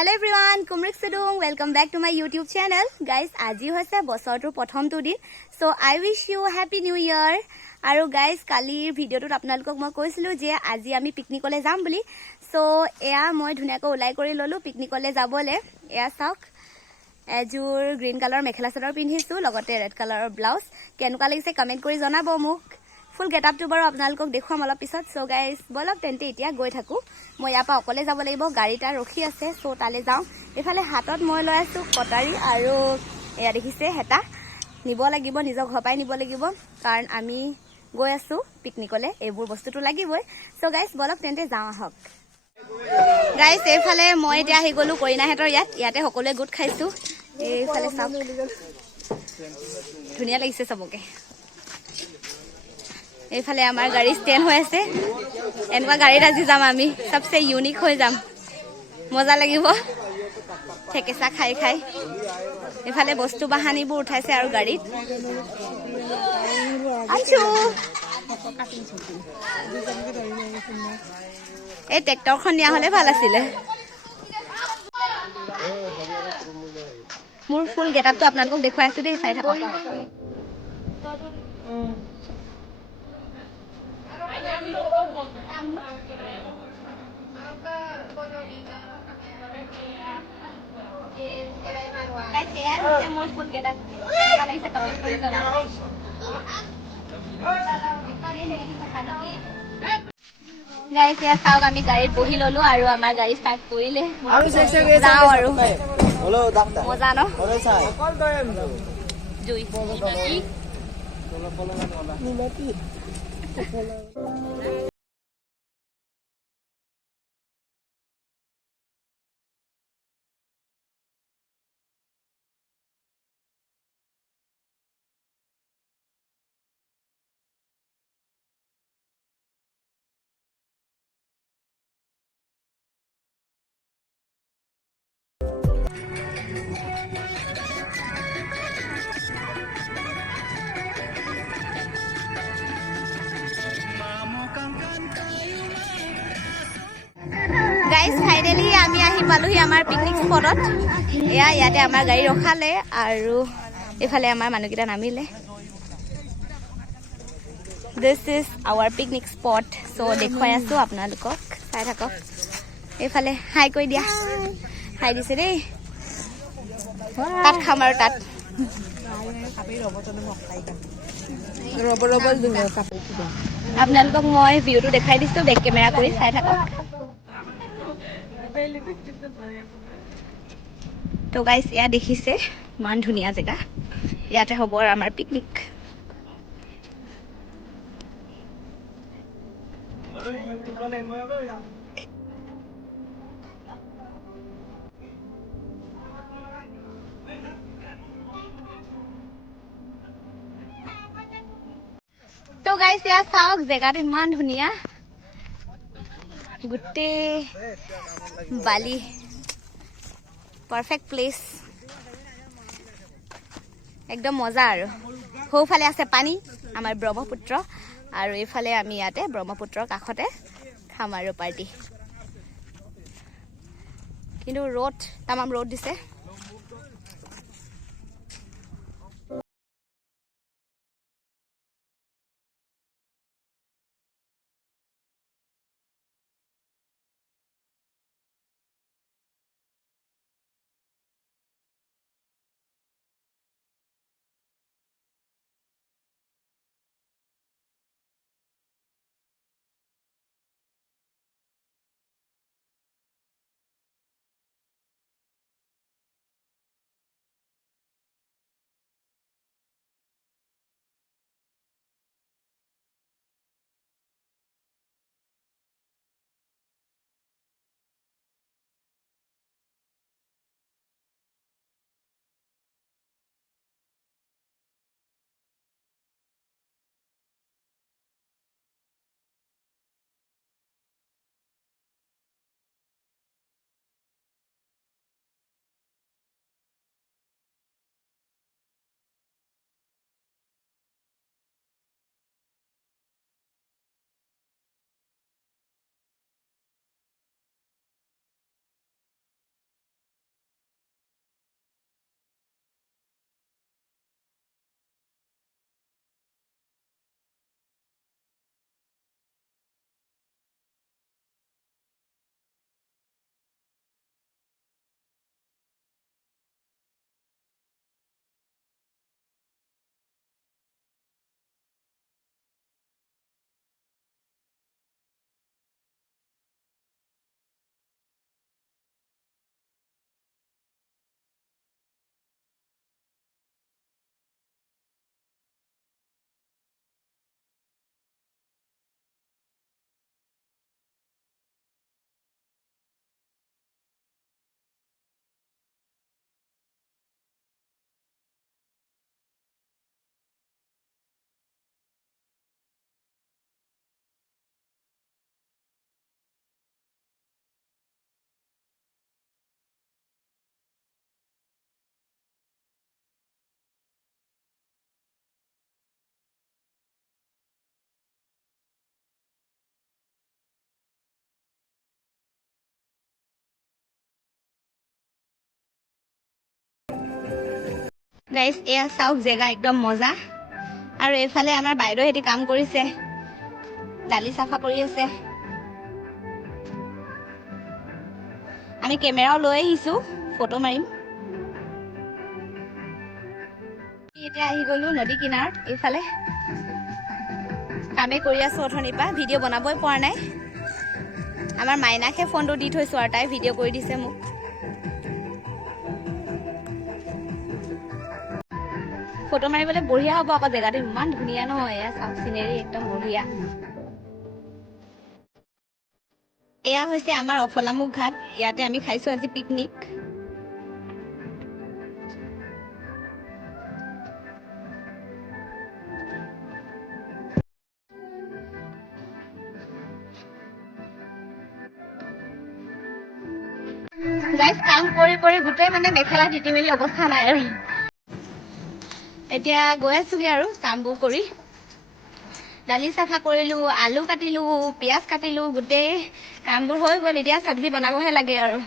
Hello everyone, Kumrik Sudung. Welcome back to my YouTube channel. Guys, আজি হৈছে বছৰটোৰ প্ৰথমটো দিন. So I wish you a happy new year. আৰু guys, কালিৰ ভিডিঅ'টোত আপোনালোকক মই কৈছিলো যে আজি আমি পিকনিকলৈ যাম বুলি. So এয়া মই ধুনীয়াকৈ ওলাই কৰি ললো পিকনিকলৈ যাবলৈ. এয়া চাওক এজোৰ গ্ৰীণ কালাৰৰ মেখেলা চাদৰ পিন্ধিছো লগতে ৰেড কালাৰৰ ব্লাউজ. কেনেকুৱা লাগিছে কমেন্ট কৰি জনাব মোক. ফুল গেটআপটো বাৰু আপোনালোকক দেখুৱাম অলপ পিছত. সো গাইজ বলক তেন্তে এতিয়া গৈ থাকো. মই ইয়াৰ পৰা অকলে যাব লাগিব, গাড়ীটা ৰখি আছে, সো তালৈ যাওঁ. এইফালে হাতত মই লৈ আছো কটাৰী আৰু এয়া দেখিছে হেতা নিব লাগিব, নিজৰ ঘৰ পৰাই নিব লাগিব কাৰণ আমি গৈ আছো পিকনিকলৈ, এইবোৰ বস্তুটো লাগিবই. সো গাইজ বলক তেন্তে যাওঁ আহক. গাইজ এইফালে মই এতিয়া আহি গলো কইনাহেঁতৰ ইয়াতে সকলোৱে গোট খাইছো. এইফালে চাওক ধুনীয়া লাগিছে চবকে. এইফালে আমাৰ গাড়ী ষ্টেণ্ড হৈ আছে, এনেকুৱা গাড়ীত আজি যাম আমি, চবচে ইউনিক হৈ যাম, মজা লাগিব ঠেকেচা খাই খাই. এইফালে বস্তু বাহানিবোৰ উঠাইছে আৰু গাড়ীত আছো. এই ট্ৰেক্টৰখন নিয়া হলে ভাল আছিলে. মোৰ ফুল গেটআপটো আপোনালোকক দেখুৱাই আছো দেই, চাই থাকক. চাওক আমি গাড়ীত বহি ললো আৰু আমাৰ গাড়ী ষ্টাৰ্ট কৰিলে যাওঁ আৰু মজা ন জুই. গাইজ ফাইনেলি আমি আহি পালোহি আমাৰ পিকনিক স্পটত. ইয়াতে আমাৰ গাড়ী ৰখালে আৰু এইফালে আমাৰ মানুহকেইটা নামিলে. This is our picnic spot. So' দেখুৱাই আছো আপোনালোকক, চাই থাকক. এইফালে হাই কৈ দিয়া, হাই দিছে দেই. তাত খাম আৰু তাত আপোনালোকক মই ভিউটো দেখাই দিছো বেক কেমেৰা কৰি, চাই থাকক. তো গাইজ এয়া দেখিছে ইমান ধুনীয়া জেগা, ইয়াতে হ'ব আৰু আমাৰ পিকনিক. তো গাইজ এয়া চাওক জেগাটো ইমান ধুনীয়া, গোটেই বালি, পাৰফেক্ট প্লেচ, একদম মজা. আৰু সৌফালে আছে পানী, আমাৰ ব্ৰহ্মপুত্ৰ, আৰু এইফালে আমি ইয়াতে ব্ৰহ্মপুত্ৰৰ কাষতে খাম আৰু পাৰ্টি. কিন্তু ৰ'দ, তামাম ৰ'দ দিছে. গাইজ এয়া চাওক জেগা একদম মজা আৰু এইফালে আমাৰ বাইদেউ হেঁতি কাম কৰিছে দালি চাফা কৰি আছে আমি কেমেৰাও লৈ আহিছো ফটো মাৰিম এতিয়া আহি গলো নদী কিনাৰত এইফালে কামে কৰি আছো অথনিৰ পৰা ভিডিঅ' বনাবই পৰা নাই আমাৰ মাইনাকহে ফোনটো দি থৈছো আৰু তাই ভিডিঅ' কৰি দিছে মোক ফটো মাৰিবলৈ বঢ়িয়া হ'ব আকৌ জেগাটো ইমান ধুনীয়া নহয় এয়া চাওক চিনেৰী একদম বঢ়িয়া এয়া হৈছে আমাৰ অফলামুখ ঘাট ইয়াতে আমি খাইছো আজি পিকনিক গাইজ কাম কৰি কৰি গোটেই মানে মেখেলা তিতি মেলি অৱস্থা নাই আৰু এতিয়া গৈ আছোগে আৰু কামবোৰ কৰি দালি চাফা কৰিলো আলু কাটিলো পিয়াজ কাটিলো গোটেই কামবোৰ হৈ গ'ল এতিয়া চব্জি বনাবহে লাগে আৰু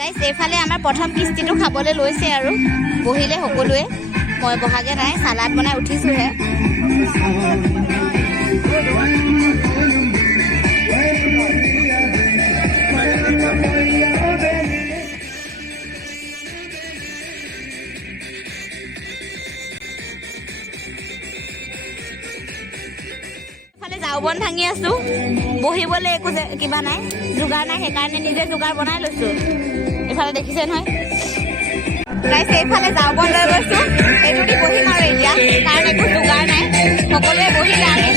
গাইজ এইফালে আমাৰ প্ৰথম কিস্তিটো খাবলৈ লৈছে আৰু বহিলে সকলোৱে মই বহাগে নাই চালাড বনাই উঠিছোহে ঝাওবন ভাঙি আছো বহিবলৈ একো কিবা নাই যোগাৰ নাই সেইকাৰণে নিজে যোগাৰ বনাই লৈছো এইফালে দেখিছে নহয় গাইজ এইফালে ঝাওবন লৈ গৈছো এইটো দি বহিম আৰু এতিয়া কাৰণ একো যোগাৰ নাই সকলোৱে বহিলে আমি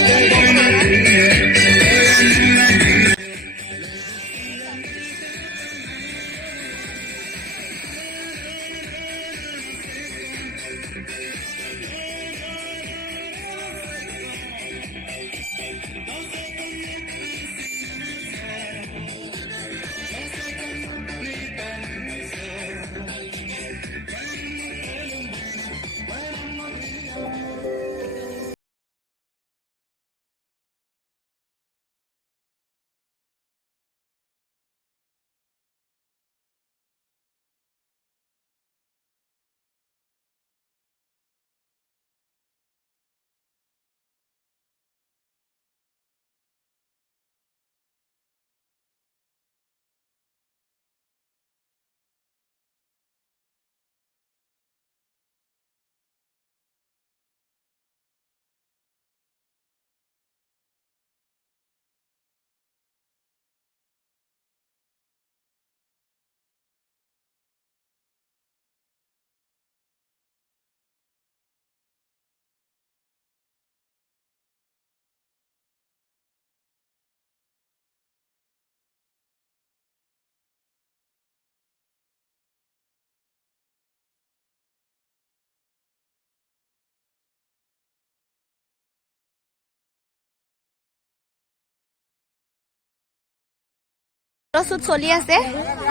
শ্বুট চলি আছে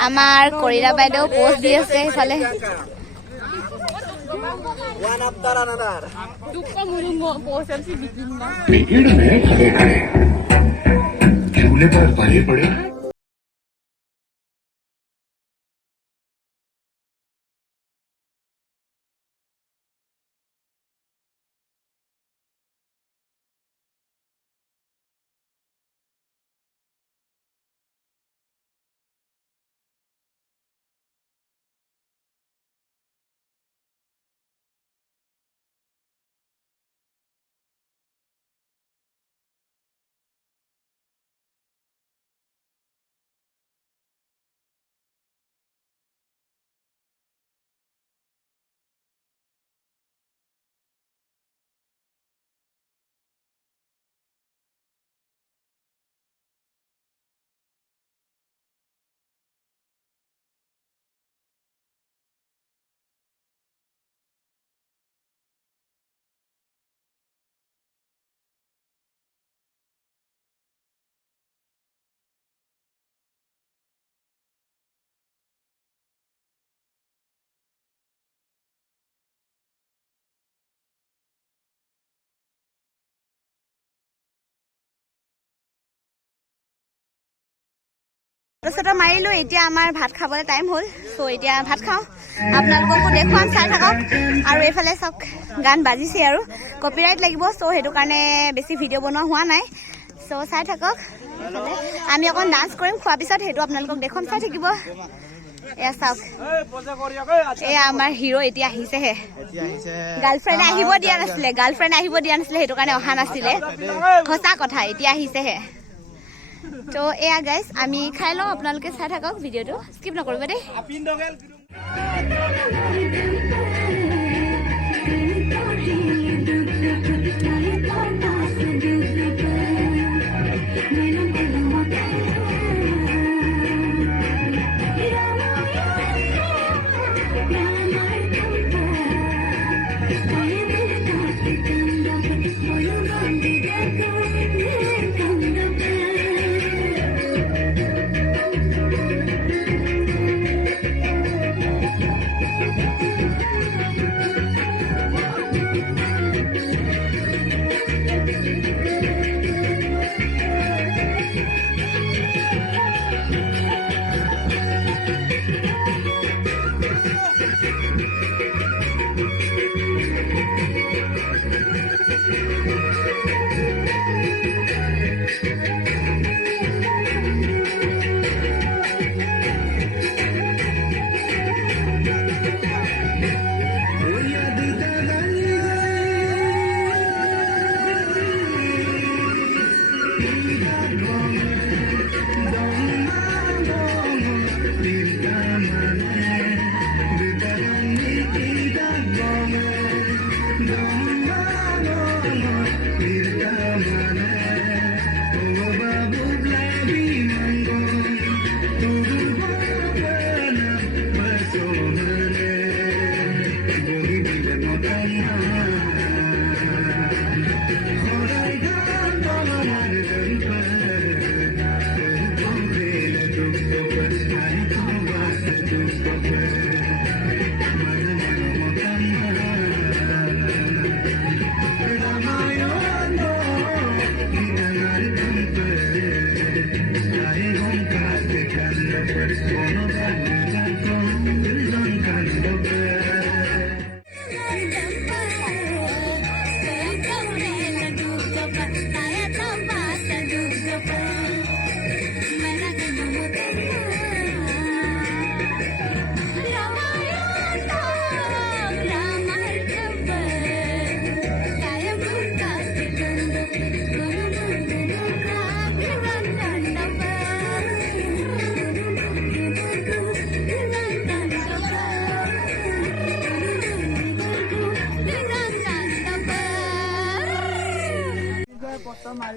আমাৰ কৰিৰা বাইদেউ পোষ্ট দি আছে ইফালে भीड़ में खड़े खड़े झूले पर पड़े पड़े ফটো মাৰিলো এতিয়া আমাৰ ভাত খাবলৈ টাইম হ'ল সো এতিয়া ভাত খাওঁ আপোনালোককো দেখুৱাম চাই থাকক আৰু এইফালে চাওক গান বাজিছে আৰু কপিৰাইট লাগিব সো সেইটো কাৰণে বেছি ভিডিঅ' বনোৱা হোৱা নাই সো চাই থাকক আমি অকণ ডান্স কৰিম খোৱাৰ পিছত সেইটো আপোনালোকক দেখুৱাম চাই থাকিব এয়া চাওক এয়া আমাৰ হিৰো এতিয়া আহিছেহে গাৰ্লফ্ৰেণ্ড আহিব দিয়া নাছিলে সেইটো কাৰণে অহা নাছিলে সঁচা কথা এতিয়া আহিছেহে তো এয়া গাইজ আমি খাই লওঁ আপোনালোকে চাই থাকক ভিডিঅ'টো স্কিপ নকৰিব দেই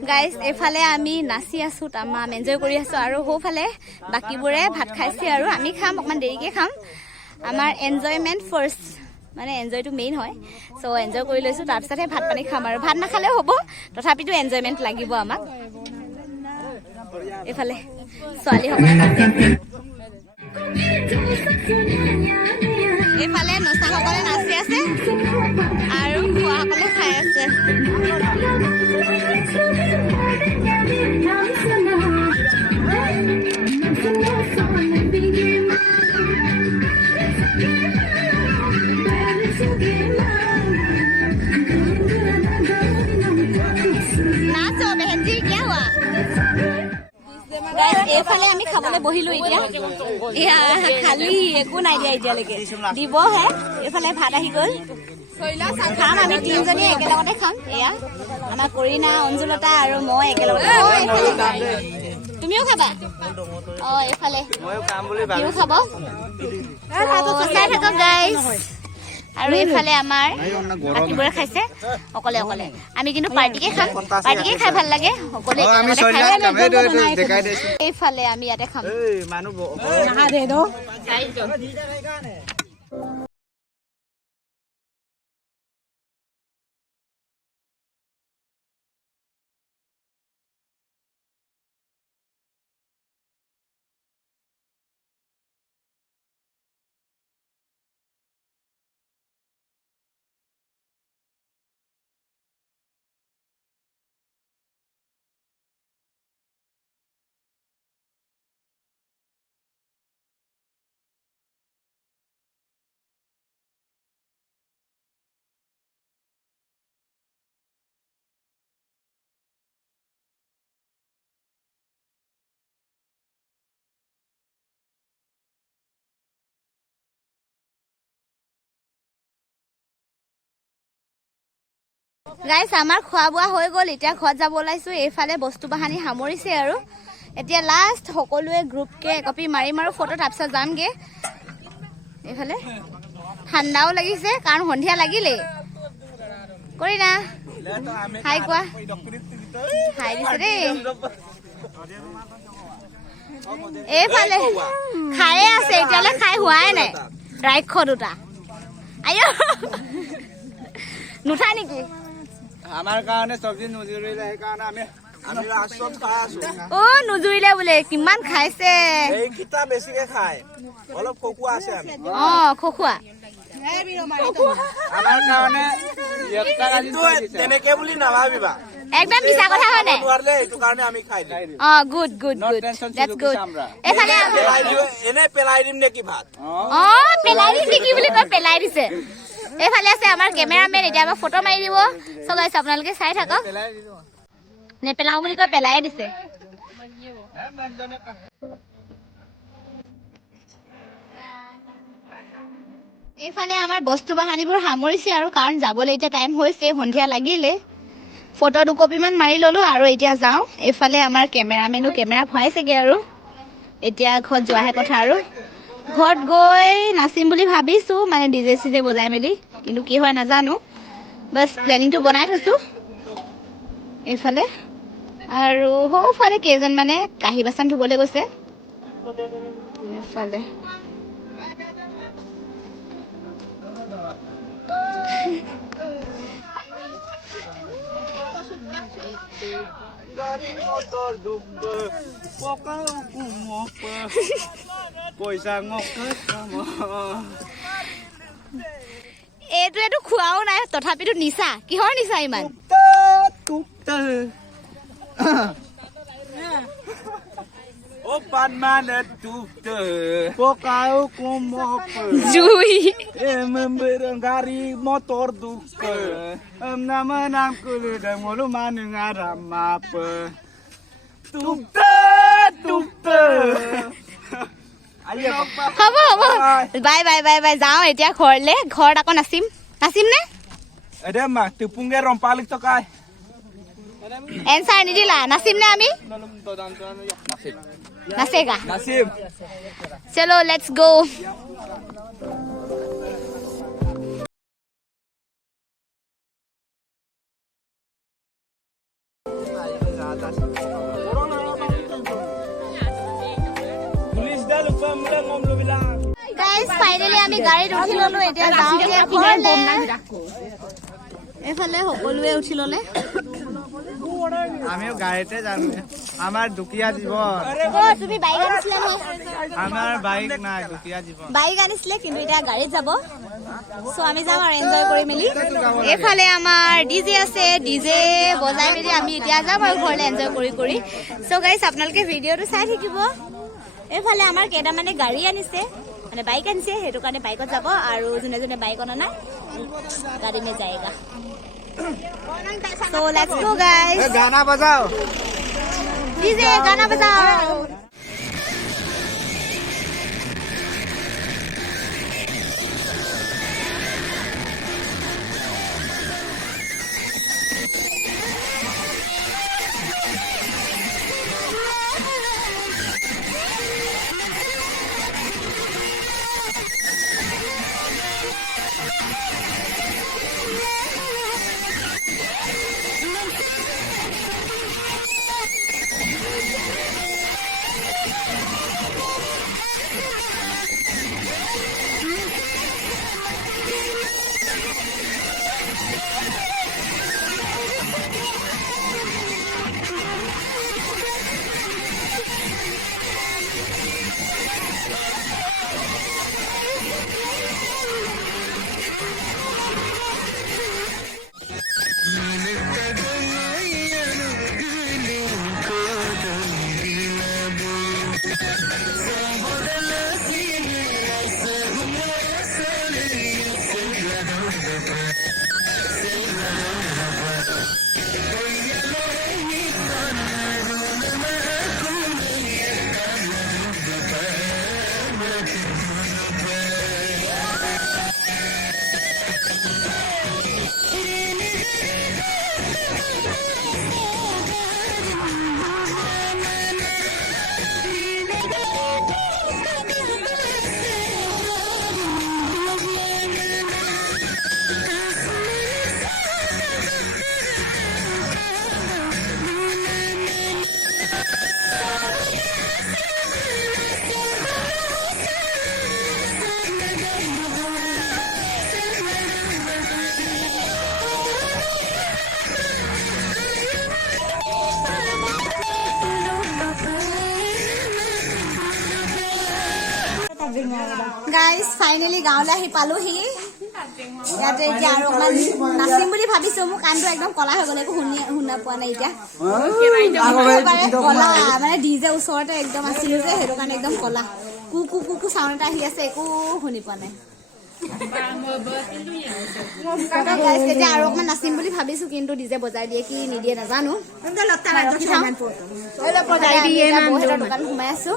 গাইজ এফালে আমি নাচি আছো তামাম এনজয় কৰি আছো আৰু হোফালে বাকিবোৰে ভাত খাইছে আৰু আমি খাম অকমান দেৰিকে খাম আমাৰ এনজয়মেন্ট ফাৰ্ষ্ট মানে এনজয়টো মেইন হয় সো এনজয় কৰি লৈছো তাৰ পিছতহে ভাত পানী খাম আৰু ভাত নাখালেও হ'ব তথাপিতো এনজয়মেন্ট লাগিব আমাক এইফালে ছোৱালীসকলে নাচি আছে এইফালে নচাসকলে নাচি আছে আৰু খোৱাসকলে খাই আছে নাচো বেহেনজি কি হোৱা এইফালে আমি খাবলৈ বহিলো এতিয়া এয়া খালি একো নাই দিয়া এতিয়ালৈকে দিবহে এইফালে ভাত আহি গ'ল খাম আমি তিনিজনীয়ে একেলগতে খাম এয়া আমাৰ কৰিণা অঞ্জুলতা আৰু মই একেলগতে তুমিও খাবা এইফালে তুমিও খাব চাই থাকক গাইজ আৰু এইফালে আমাৰ বাকীবোৰে খাইছে অকলে অকলে আমি কিন্তু পাৰ্টিকে খাম পাৰ্টিকে খাই ভাল লাগে সকলোৱে এইফালে আমি ইয়াতে খাম গাইছ আমাৰ খোৱা বোৱা হৈ গ'ল এতিয়া ঘৰত যাব ওলাইছো এইফালে বস্তু বাহানি সামৰিছে আৰু এতিয়া লাষ্ট সকলোৱে গ্ৰুপকে কপি মাৰিম আৰু ফটো তাৰপিছত যামগে এইফালে ঠাণ্ডাও লাগিছে কাৰণ সন্ধিয়া লাগিলেই কৰিণা হাই কোৱা হাই দিছে দেই এইফালে খায়ে আছে এতিয়ালৈ খাই হোৱাই নাই ৰাক্ষ দুটা আই নুঠা নেকি আমাৰ কাৰণে চব্জি নুজুৰিলে সেইকাৰণে আমি ৰাস্তাত খাই আছো নুজুৰিলে বোলে কিমান খাইছে এইকেইটা বেছিকে খায় অলপ খকুৱা আছে আমি খকুৱা আমাৰ কাৰণে তেনেকে বুলি নাভাবিবা একদম মিছা কথা হয় নাই এইটো কাৰণে আমি খাই দিম good good good that's good এইফালে এনে পেলাই দিম নেকি ভাত পেলাই দিম নেকি বুলি কয় পেলাই দিছে এইফালে আছে আমাৰ কেমেৰামেন এতিয়া আমাক ফটো মাৰি দিব চ' গাইছ আপোনালোকে চাই থাকক নেপেলাও বুলি কয় পেলাই দিছে এইফালে আমাৰ বস্তু বাহানিবোৰ সামৰিছে আৰু কাৰণ যাবলৈ এতিয়া টাইম হৈছে সন্ধিয়া লাগিলে ফটো দুকপিমান মাৰি ললো আৰু এতিয়া যাওঁ এইফালে আমাৰ কেমেৰামেনো কেমেৰা ভৰাইছেগে আৰু এতিয়া ঘৰত যোৱাহে কথা আৰু ঘৰত গৈ নাচিম বুলি ভাবিছো মানে ডিজে চিজে বজাই মেলি কিন্তু কি হয় নাজানো বাছ প্লেনিংটো বনাই থৈছো এইফালে আৰু সৌফালে কেইজন মানে কাঁহী বাচন ধুবলৈ গৈছে এইফালে এইটো খোৱাও নাই তথাপিতো নিচা কিহৰ নিচা ইমান জুই গাড়ী মটৰ দুখ নাম কলো মানুহ আৰামাপ হ'ব হ'ব বাই বাই বাই বাই যাওঁ এতিয়া ঘৰলে ঘৰত আকৌ নাচিম নে এতিয়া মা টিপুংগে ৰম্পালিক টকাই এনচাৰ নিদিলা নাচিম নে আমি নাচেগা নাচিম চলো লেটস গো গাইস ফাইনালি আমি গাড়ীত উঠি ললো এতিয়া যাওঁগে ঘৰলে এইফালে সকলোৱে উঠি ললে আমিও গাড়িতে যাম আমার দুখিয়া জীবন তুমি বাইক আনিছিলা নহয় আমার বাইক নাই দুখিয়া জীবন বাইক আনিছিলে কিন্তু এতিয়া গাড়ীত যাব সো আমি যাম আৰু এনজয় কৰি মেলি এফালে আমাৰ ডিজে আছে ডিজে বজাই মেলি আমি এতিয়া যাম আৰু ঘৰলে এনজয় কৰি কৰি সো গাইস আপোনালোকে ভিডিঅ'টো চাই থাকিব এফালে আমাৰ কেইটামানে গাড়ী আনিছে মানে বাইক আনিছে সেইটো কাৰণে বাইকত যাব আৰু যোনে যোনে বাইক অনা গাড়ী নে যায়গা So let's go guys. গানা বাজাও DJ गाना बजाओ. Guys, finally গাঁৱলৈ আহি পালোহি ইয়াতে এতিয়া আৰু অকমান নাচিম বুলি ভাবিছো মোৰ কাণটো একদম কলা হৈ গ'ল একো শুনা পোৱা নাই এতিয়া কলা মানে ডিজে ওচৰতে একদম আছিলো যে সেইটো কাৰণে একদম কলা কু কু কু চাউণ্ড এটা আহি আছে একো শুনি পোৱা নাই এতিয়া আৰু অকমান নাচিম বুলি ভাবিছো কিন্তু ডিজে বজাই দিয়ে কি নিদিয়ে নাজানো দোকান সোমাই আছো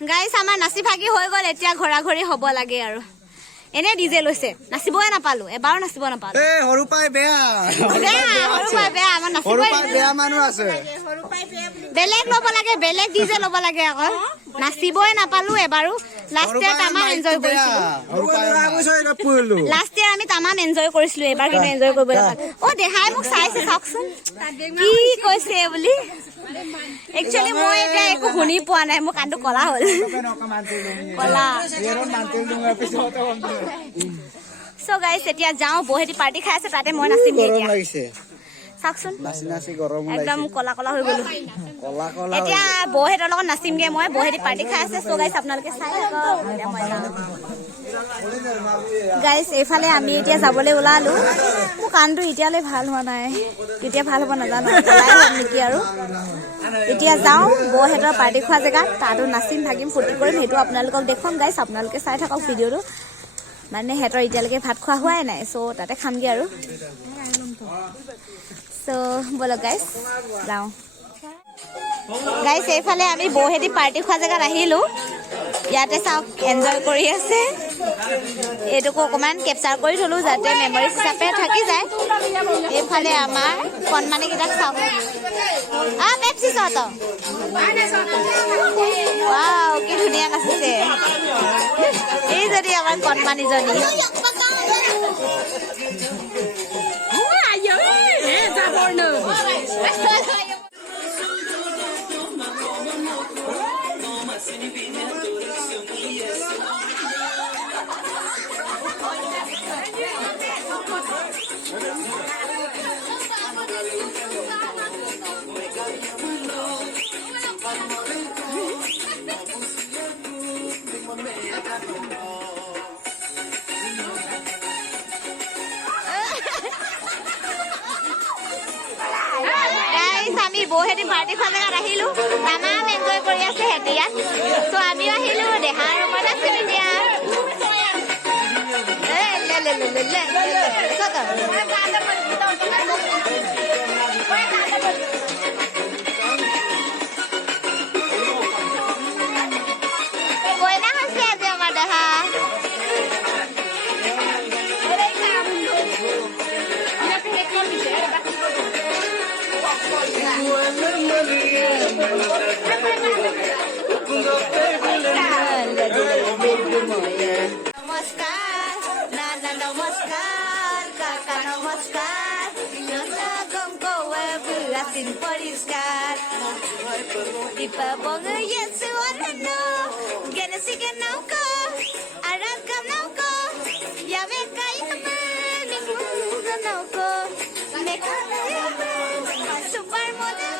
গাইছ আমাৰ নাচি ভাগি হৈ গ'ল এতিয়া ঘৰা ঘৰি হ'ব লাগে আৰু এনে ডিজে লৈছে নাচিবই নাপালো এবাৰ নাচিব নাপালো এ সৰু পাই বেয়া আমাৰ নাচিব সৰু পাই বেয়া মানুহ আছে বেলেগ ল'ব লাগে বেলেগ ডিজে ল'ব লাগে আকৌ নাচিবই নাপালো এবাৰো লাষ্ট ইয়াৰ তামাম এনজয় কৰিছিলো লাষ্ট ইয়াৰ আমি তামাম এনজয় কৰিছিলো এবাৰ কিন্তু এনজয় কৰিব নাপালো অ দেহাই মোক চাইছে চাওকচোন কি কৈছে বুলি একচুৱেলি মই এতিয়া একো শুনি পোৱা নাই মোৰ কাণটো কলা হ'ল কলা সো গাইছ এতিয়া যাওঁ বহেতি পাৰ্টি খাই আছে তাতে মই নাচিম এতিয়া চাওকচোন একদম কলা কলা হৈ গলো এতিয়া বহেতৰ লগত নাচিমগে মই বহেতি পাৰ্টি খাই আছে সো গাইছ আপোনালোকে চাই থাকক গাইছ এইফালে আমি এতিয়া যাবলৈ ওলালো মোৰ কাণটো এতিয়ালৈ ভাল হোৱা নাই কেতিয়া ভাল হ'ব নাজানো নেকি আৰু এতিয়া যাওঁ বহেতৰ পাৰ্টি খোৱা জেগাত তাতো নাচিম ভাগিম ফূৰ্তি কৰিম সেইটো আপোনালোকক দেখুৱাম গাইছ আপোনালোকে চাই থাকক ভিডিঅ'টো মানে সিহঁতৰ এতিয়ালৈকে ভাত খোৱা হোৱাই নাই চ' তাতে খামগে আৰু চ' বলক গাইছ যাওঁ গাইছ এইফালে আমি বহেতি পাৰ্টি খোৱা জেগাত আহিলো ইয়াতে চাওক এনজয় কৰি আছে এইটোকো অকণমান কেপচাৰ কৰি থলো যাতে মেমৰিজ হিচাপে থাকি যায় এইফালে আমাৰ কণমানিকেইটাক চাওক পেপচি চত ৱাও কি ধুনীয়া নাচিছে এই যদি আমাৰ কণমানিজনী আমি বৌহেঁতি পাৰ্টি খোৱা জেগাত আহিলো তামাম এনজয় কৰি আছে সিহঁতি ইয়াত চ' আমিও আহিলো দেহাৰ ৰুমত আছো এতিয়া কইনা হৈছে আজি আমাৰ দেহা নমস্কাৰ নানা নমস্কাৰ কাকা নমস্কাৰ গম কৌৱাবো আছিল পৰিষ্কাৰ দীপা বঙৰীয়া চোৱানো গেনেচিকে নাওক আৰাত কাম নাওক ইয়াবে কাইমাৰ নিমুগ নাওক সুপাৰ মডেল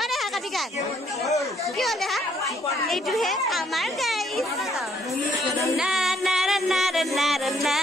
অৰে হা কাটিকান কি হলে হা এইটোহে আমাৰ গাইছ না না না না না না